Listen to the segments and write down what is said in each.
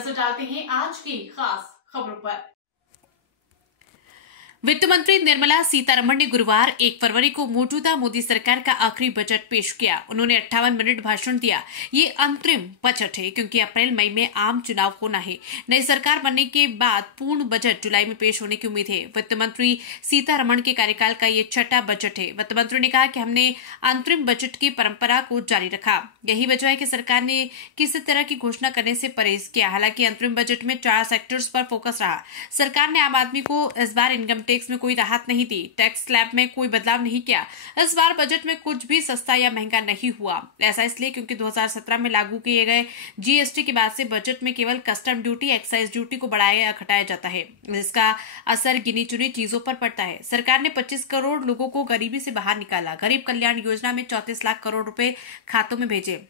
नजर डालते हैं आज की खास खबरों पर। वित्त मंत्री निर्मला सीतारमण ने गुरुवार 1 फरवरी को मौजूदा मोदी सरकार का आखिरी बजट पेश किया। उन्होंने 58 मिनट भाषण दिया। ये अंतरिम बजट है क्योंकि अप्रैल मई में आम चुनाव होना है। नई सरकार बनने के बाद पूर्ण बजट जुलाई में पेश होने की उम्मीद है। वित्त मंत्री सीतारमण के कार्यकाल का ये छठा बजट है। वित्त मंत्री ने कहा कि हमने अंतरिम बजट की परंपरा को जारी रखा। यही वजह है कि सरकार ने किसी तरह की घोषणा करने से परहेज किया। हालांकि अंतरिम बजट में 4 सेक्टर्स पर फोकस रहा। सरकार ने आम आदमी को इस बार इनकम टैक्स में कोई राहत नहीं दी। टैक्स स्लैब में कोई बदलाव नहीं किया। इस बार बजट में कुछ भी सस्ता या महंगा नहीं हुआ। ऐसा इसलिए क्योंकि 2017 में लागू किए गए जीएसटी के बाद से बजट में केवल कस्टम ड्यूटी, एक्साइज ड्यूटी को बढ़ाया या घटाया जाता है, जिसका असर गिनी चुनी चीजों पर पड़ता है। सरकार ने 25 करोड़ लोगों को गरीबी से बाहर निकाला। गरीब कल्याण योजना में 34 लाख करोड़ रुपए खातों में भेजे।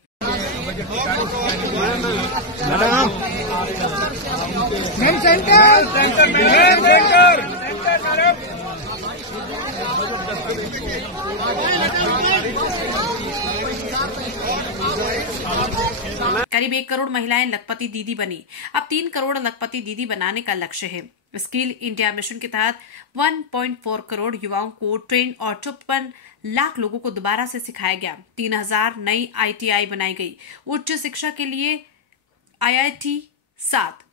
करीब 1 करोड़ महिलाएं लखपति दीदी बनी। अब 3 करोड़ लखपति दीदी बनाने का लक्ष्य है। स्किल इंडिया मिशन के तहत 1.4 करोड़ युवाओं को ट्रेन और 54 लाख लोगों को दोबारा से सिखाया गया। 3000 नई आईटीआई बनाई गई। उच्च शिक्षा के लिए आईआईटी 7,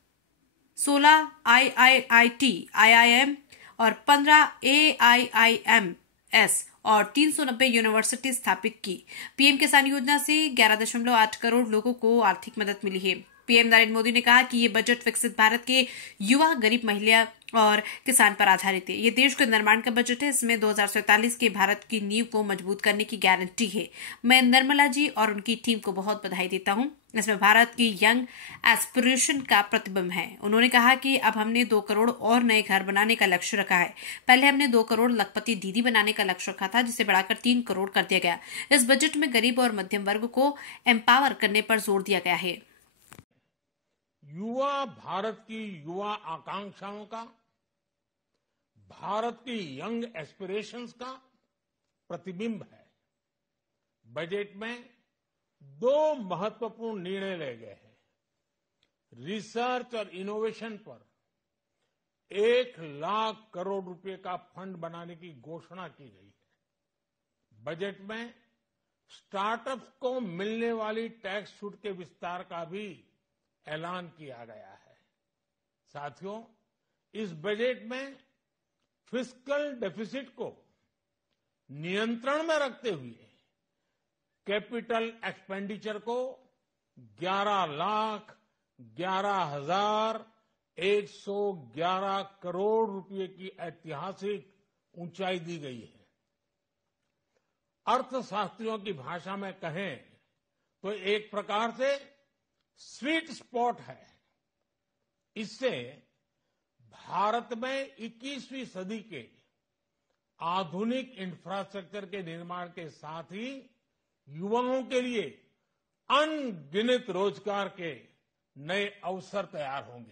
16 आईआईटी, आईआईएम और 15 एआईआईएमएस और 390 यूनिवर्सिटी स्थापित की। पीएम किसान योजना से 11.8 करोड़ लोगों को आर्थिक मदद मिली है। पीएम नरेंद्र मोदी ने कहा कि ये बजट विकसित भारत के युवा, गरीब, महिला और किसान पर आधारित है। ये देश के निर्माण का बजट है। इसमें 2047 के भारत की नींव को मजबूत करने की गारंटी है। मैं निर्मला जी और उनकी टीम को बहुत बधाई देता हूं। इसमें भारत की यंग एस्पिरेशन का प्रतिबिंब है। उन्होंने कहा कि अब हमने 2 करोड़ और नए घर बनाने का लक्ष्य रखा है। पहले हमने 2 करोड़ लखपति दीदी बनाने का लक्ष्य रखा था, जिसे बढ़ाकर 3 करोड़ कर दिया गया। इस बजट में गरीब और मध्यम वर्ग को एम्पावर करने पर जोर दिया गया है। युवा भारत की युवा आकांक्षाओं का, भारत की यंग एस्पिरेशंस का प्रतिबिंब है। बजट में 2 महत्वपूर्ण निर्णय लिए गए हैं। रिसर्च और इनोवेशन पर 1 लाख करोड़ रुपए का फंड बनाने की घोषणा की गई है। बजट में स्टार्टअप्स को मिलने वाली टैक्स छूट के विस्तार का भी ऐलान किया गया है। साथियों, इस बजट में फिस्कल डेफिसिट को नियंत्रण में रखते हुए कैपिटल एक्सपेंडिचर को 11,11,111 करोड़ रुपए की ऐतिहासिक ऊंचाई दी गई है। अर्थशास्त्रियों की भाषा में कहें तो एक प्रकार से स्वीट स्पॉट है। इससे भारत में 21वीं सदी के आधुनिक इंफ्रास्ट्रक्चर के निर्माण के साथ ही युवाओं के लिए अनगिनत रोजगार के नए अवसर तैयार होंगे।